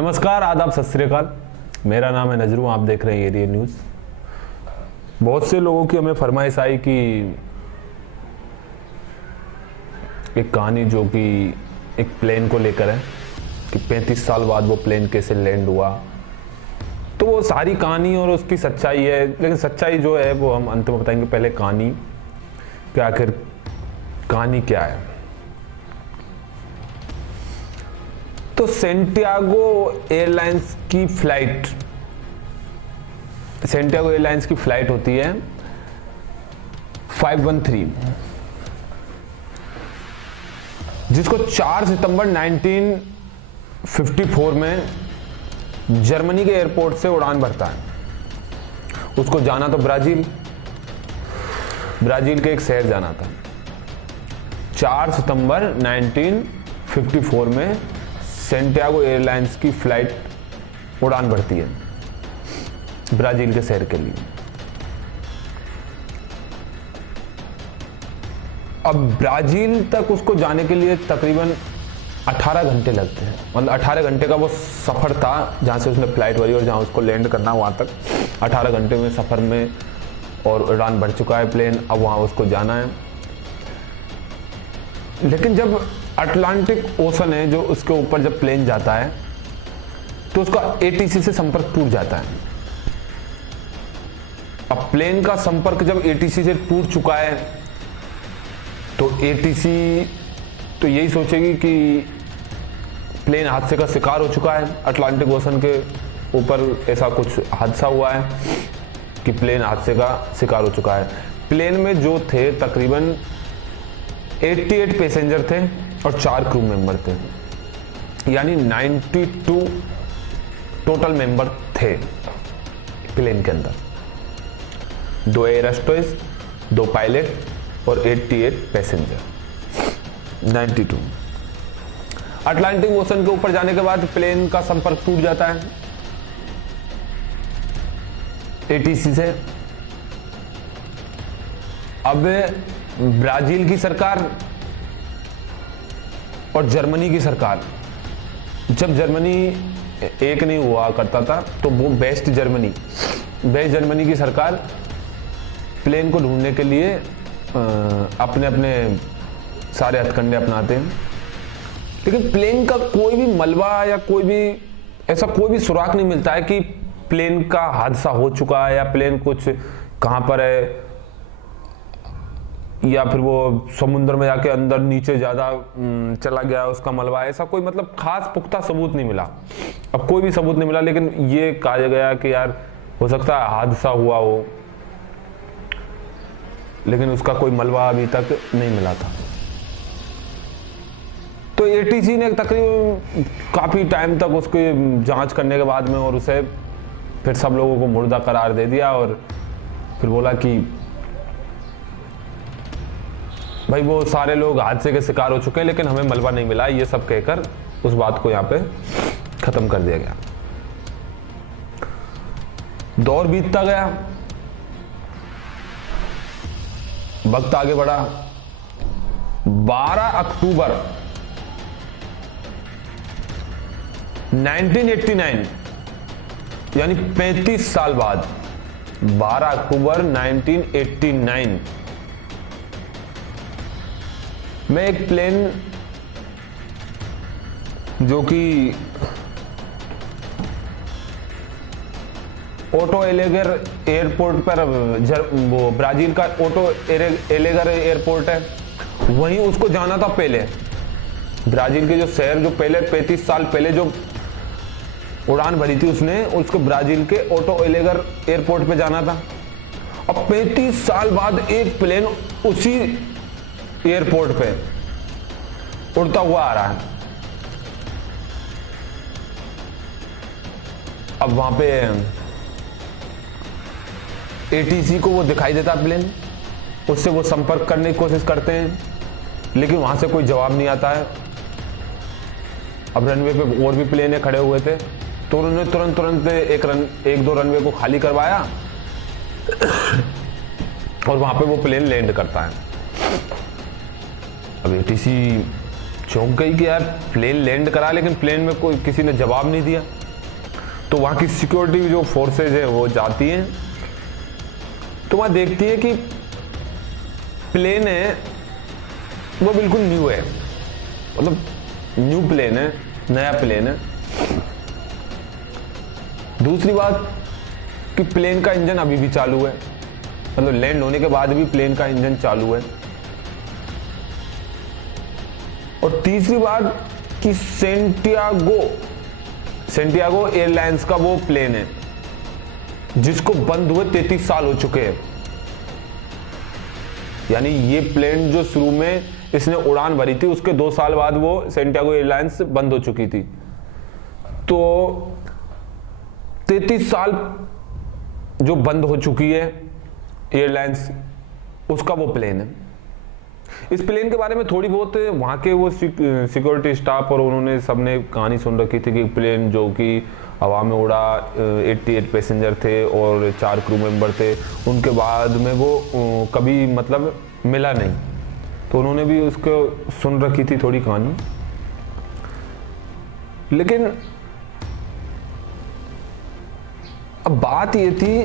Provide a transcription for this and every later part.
नमस्कार, आदाब, सत श्री अकाल। मेरा नाम है नजरू, आप देख रहे हैं एरिया न्यूज़। बहुत से लोगों की हमें फरमाइश आई कि एक कहानी जो कि एक प्लेन को लेकर है कि 35 साल बाद वो प्लेन कैसे लैंड हुआ। तो वो सारी कहानी और उसकी सच्चाई है, लेकिन सच्चाई जो है वो हम अंत में बताएंगे। पहले कहानी कि आखिर कहानी क्या है। तो सेंटियागो एयरलाइंस की फ्लाइट होती है 513, जिसको 4 सितंबर 1954 में जर्मनी के एयरपोर्ट से उड़ान भरता है। उसको जाना तो ब्राजील के एक शहर जाना था। 4 सितंबर 1954 में सेंटियागो एयरलाइंस की फ्लाइट उड़ान भरती है ब्राजील के शहर के लिए। अब ब्राजील तक उसको जाने के लिए तकरीबन 18 घंटे लगते हैं। मतलब 18 घंटे का वो सफ़र था, जहाँ से उसने फ्लाइट भरी और जहाँ उसको लैंड करना, वहाँ तक 18 घंटे में सफ़र में और उड़ान भर चुका है प्लेन। अब वहाँ उसको जाना है। लेकिन जब अटलांटिक ओशन है जो उसके ऊपर जब प्लेन जाता है तो उसका एटीसी से संपर्क टूट जाता है। अब प्लेन का संपर्क जब एटीसी से टूट चुका है तो एटीसी तो यही सोचेगी कि प्लेन हादसे का शिकार हो चुका है। अटलांटिक ओशन के ऊपर ऐसा कुछ हादसा हुआ है कि प्लेन हादसे का शिकार हो चुका है। प्लेन में जो थे तकरीबन 88 पैसेंजर थे और 4 क्रू मेंबर थे, यानी 92 टोटल मेंबर थे प्लेन के अंदर। 2 एयर होस्टेस, 2 पायलट और 88 पैसेंजर, 92। अटलांटिक ओशन के ऊपर जाने के बाद प्लेन का संपर्क टूट जाता है एटीसी से। अब ब्राजील की सरकार और जर्मनी की सरकार, जब जर्मनी एक नहीं हुआ करता था तो वो वेस्ट जर्मनी की सरकार प्लेन को ढूंढने के लिए अपने अपने सारे हथकंडे अपनाते हैं। लेकिन प्लेन का कोई भी मलबा या कोई भी सुराग नहीं मिलता है कि प्लेन का हादसा हो चुका है या प्लेन कुछ कहाँ पर है, या फिर वो समुद्र में जाके अंदर नीचे ज़्यादा चला गया उसका मलबा। ऐसा कोई मतलब खास पुख्ता सबूत नहीं मिला। अब कोई भी सबूत नहीं मिला, लेकिन ये कहा गया कि यार हो सकता है हादसा हुआ हो, लेकिन उसका कोई मलबा अभी तक नहीं मिला था। तो एटीसी ने तकरीबन काफ़ी टाइम तक उसकी जांच करने के बाद में और उसे फिर सब लोगों को मुर्दा करार दे दिया और फिर बोला कि भाई वो सारे लोग हादसे के शिकार हो चुके हैं, लेकिन हमें मलबा नहीं मिला। ये सब कहकर उस बात को यहाँ पे खत्म कर दिया गया। दौर बीतता गया, वक्त आगे बढ़ा। 12 अक्टूबर 1989, यानी 35 साल बाद, 12 अक्टूबर 1989 में एक प्लेन जो कि ओटो एलेगर एयरपोर्ट पर, वो ब्राजील का ओटो एलेगर एयरपोर्ट है, वहीं उसको जाना था। पहले ब्राजील के जो शहर जो पहले 35 साल पहले जो उड़ान भरी थी उसने, उसको ब्राजील के ओटो एलेगर एयरपोर्ट पे जाना था। अब 35 साल बाद एक प्लेन उसी एयरपोर्ट पे उड़ता हुआ आ रहा है। अब वहां पे एटीसी को वो दिखाई देता प्लेन, उससे वो संपर्क करने की कोशिश करते हैं, लेकिन वहां से कोई जवाब नहीं आता है। अब रनवे पे और भी प्लेन खड़े हुए थे, तो उन्होंने तुरंत एक दो रनवे को खाली करवाया और वहां पे वो प्लेन लैंड करता है। अब एटीसी चौंक गई कि यार प्लेन लैंड करा, लेकिन प्लेन में कोई किसी ने जवाब नहीं दिया। तो वहाँ की सिक्योरिटी जो फोर्सेज है वो जाती हैं, तो वहाँ देखती है कि प्लेन है वो बिल्कुल न्यू है, मतलब न्यू प्लेन है, नया प्लेन है। दूसरी बात कि प्लेन का इंजन अभी भी चालू है, मतलब लैंड होने के बाद भी प्लेन का इंजन चालू है। और तीसरी बात कि सेंटियागो एयरलाइंस का वो प्लेन है जिसको बंद हुए 33 साल हो चुके हैं। यानी ये प्लेन जो शुरू में इसने उड़ान भरी थी उसके 2 साल बाद वो सेंटियागो एयरलाइंस बंद हो चुकी थी। तो 33 साल जो बंद हो चुकी है एयरलाइंस, उसका वो प्लेन है। इस प्लेन के बारे में थोड़ी बहुत वहाँ के वो सिक्योरिटी स्टाफ और उन्होंने सबने कहानी सुन रखी थी कि प्लेन जो कि हवा में उड़ा, 88 पैसेंजर थे और 4 क्रू मेंबर थे, उनके बाद में वो कभी मतलब मिला नहीं। तो उन्होंने भी उसको सुन रखी थी थोड़ी कहानी। लेकिन अब बात ये थी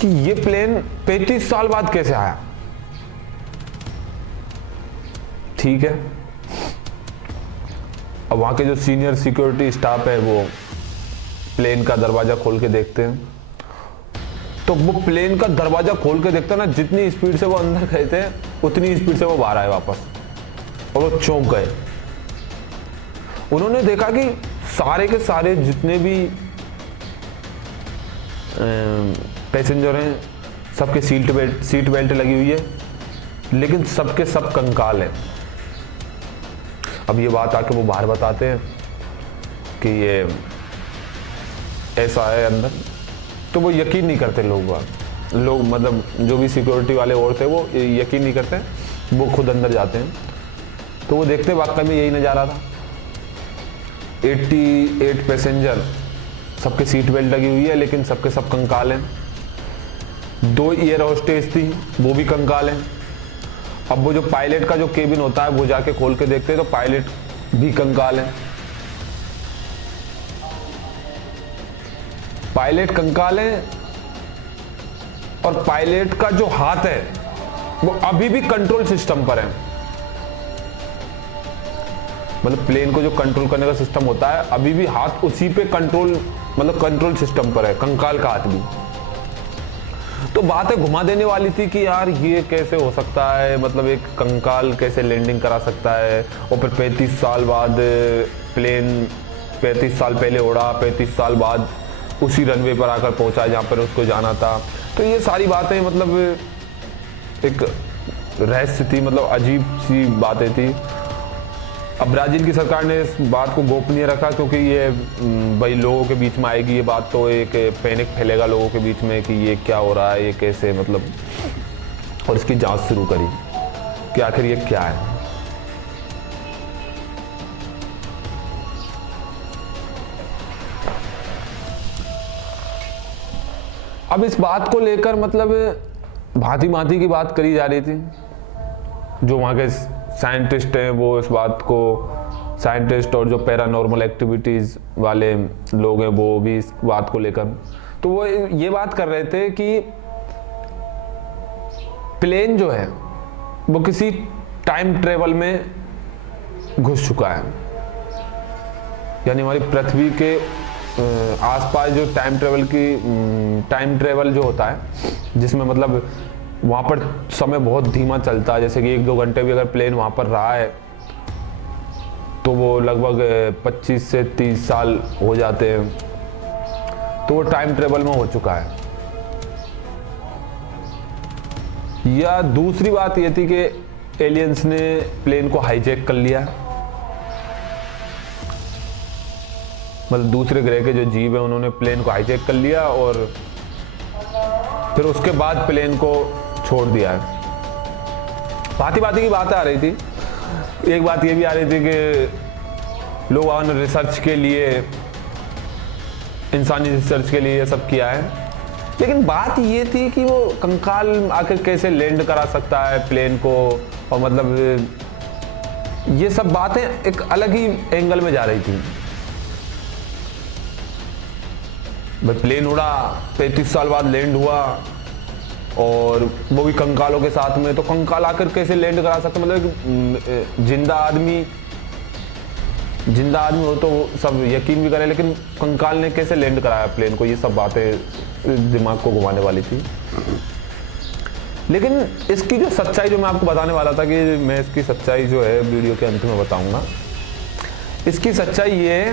कि ये प्लेन 35 साल बाद कैसे आया। ठीक है, अब वहां के जो सीनियर सिक्योरिटी स्टाफ है वो प्लेन का दरवाजा खोल के देखते हैं। तो वो प्लेन का दरवाजा खोल के देखता ना, जितनी स्पीड से वो अंदर गए थे उतनी स्पीड से वो बाहर आए वापस, और वो चौंक गए। उन्होंने देखा कि सारे के सारे जितने भी पैसेंजर हैं सबके सीट बेल्ट लगी हुई है, लेकिन सबके सब कंकाल हैं। अब ये बात आके वो बाहर बताते हैं कि ये ऐसा है अंदर। तो वो यकीन नहीं करते लोग मतलब जो भी सिक्योरिटी वाले और थे वो यकीन नहीं करते, वो खुद अंदर जाते हैं। तो वो देखते वाकई में यही नज़ारा था, 88 पैसेंजर, सबके सीट बेल्ट लगी हुई है लेकिन सबके सब कंकाल हैं। 2 एयर होस्टेस थी, वो भी कंकाल हैं। अब वो जो पायलट का जो केबिन होता है वो जाके खोल के देखते हैं तो पायलट भी कंकाल हैं। पायलट कंकाल हैं और पायलट का जो हाथ है वो अभी भी कंट्रोल सिस्टम पर है। मतलब प्लेन को जो कंट्रोल करने का सिस्टम होता है अभी भी हाथ उसी पे कंट्रोल सिस्टम पर है, कंकाल का हाथ भी। तो बातें घुमा देने वाली थी कि यार ये कैसे हो सकता है, मतलब एक कंकाल कैसे लैंडिंग करा सकता है, और फिर 35 साल बाद प्लेन 35 साल पहले उड़ा, 35 साल बाद उसी रनवे पर आकर पहुंचा जहां पर उसको जाना था। तो ये सारी बातें मतलब एक रहस्य थी, मतलब अजीब सी बातें थी। अब ब्राजील की सरकार ने इस बात को गोपनीय रखा क्योंकि ये भाई लोगों के बीच में आएगी ये बात, तो एक पैनिक फैलेगा लोगों के बीच में कि ये क्या हो रहा है, ये कैसे, मतलब, और इसकी जांच शुरू करी कि आखिर ये क्या है। अब इस बात को लेकर मतलब भांति भांति की बात करी जा रही थी। जो वहाँ के साइंटिस्ट हैं वो इस बात को, साइंटिस्ट और जो पैरानॉर्मल एक्टिविटीज़ वाले लोग हैं वो भी इस बात को लेकर, तो वो ये बात कर रहे थे कि प्लेन जो है वो किसी टाइम ट्रेवल में घुस चुका है। यानी हमारी पृथ्वी के आसपास जो टाइम ट्रेवल जो होता है, जिसमें मतलब वहाँ पर समय बहुत धीमा चलता है, जैसे कि 1-2 घंटे भी अगर प्लेन वहाँ पर रहा है तो वो लगभग 25 से 30 साल हो जाते हैं, तो वो टाइम ट्रेवल में हो चुका है। या दूसरी बात ये थी कि एलियंस ने प्लेन को हाईजैक कर लिया, मतलब दूसरे ग्रह के जो जीव है उन्होंने प्लेन को हाईजैक कर लिया और फिर उसके बाद प्लेन को छोड़ दिया है। भांति भांति की बातें आ रही थी। एक बात ये भी आ रही थी कि लोगों ने रिसर्च के लिए, इंसानी रिसर्च के लिए ये सब किया है, लेकिन बात ये थी कि वो कंकाल आखिर कैसे लैंड करा सकता है प्लेन को, और मतलब ये सब बातें एक अलग ही एंगल में जा रही थी। भाई प्लेन उड़ा, 35 साल बाद लैंड हुआ, और वो भी कंकालों के साथ में, तो कंकाल आकर कैसे लैंड करा सकते, मतलब जिंदा आदमी हो तो सब यकीन भी करे, लेकिन कंकाल ने कैसे लैंड कराया प्लेन को, ये सब बातें दिमाग को घुमाने वाली थी। लेकिन इसकी जो सच्चाई जो मैं आपको बताने वाला था कि मैं इसकी सच्चाई जो है वीडियो के अंत में बताऊंगा। इसकी सच्चाई ये है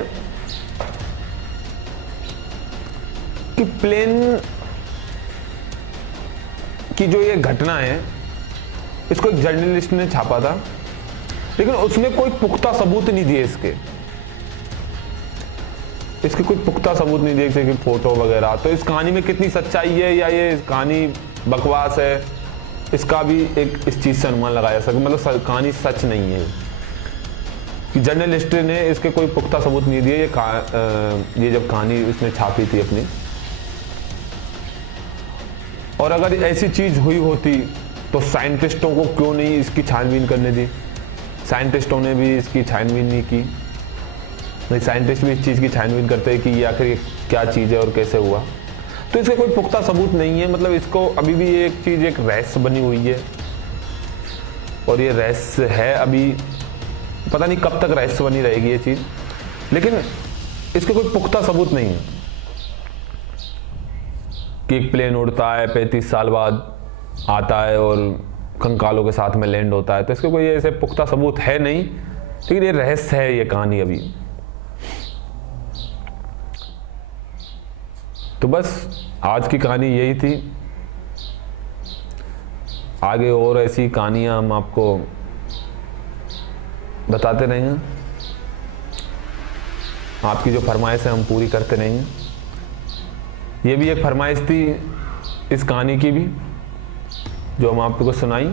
कि प्लेन की जो ये घटना है, इसको एक जर्नलिस्ट ने छापा था, लेकिन उसने कोई पुख्ता सबूत नहीं दिए इसके कोई पुख्ता सबूत नहीं दिए, जैसे कि फोटो वगैरह। तो इस कहानी में कितनी सच्चाई है या ये कहानी बकवास है, इसका भी एक इस चीज से अनुमान लगाया जा सकता, मतलब कहानी सच नहीं है कि जर्नलिस्ट ने इसके कोई पुख्ता सबूत नहीं दिए। ये जब कहानी उसने छापी थी अपनी, और अगर ऐसी चीज हुई होती तो साइंटिस्टों को क्यों नहीं इसकी छानबीन करने दी, साइंटिस्टों ने भी इसकी छानबीन नहीं की। नहीं, साइंटिस्ट भी इस चीज़ की छानबीन करते हैं कि ये आखिर क्या चीज़ है और कैसे हुआ। तो इसका कोई पुख्ता सबूत नहीं है, मतलब इसको अभी भी ये एक चीज़ एक रहस्य बनी हुई है, और ये रहस्य है, अभी पता नहीं कब तक रहस्य बनी रहेगी ये चीज़, लेकिन इसके कोई पुख्ता सबूत नहीं है कि एक प्लेन उड़ता है, 35 साल बाद आता है और कंकालों के साथ में लैंड होता है। तो इसके कोई ऐसे पुख्ता सबूत है नहीं, लेकिन ये रहस्य है ये कहानी अभी। तो बस आज की कहानी यही थी। आगे और ऐसी कहानियां हम आपको बताते रहेंगे, आपकी जो फरमाइश है हम पूरी करते रहेंगे। ये भी एक फरमाइश थी इस कहानी की भी, जो हम आपको सुनाई।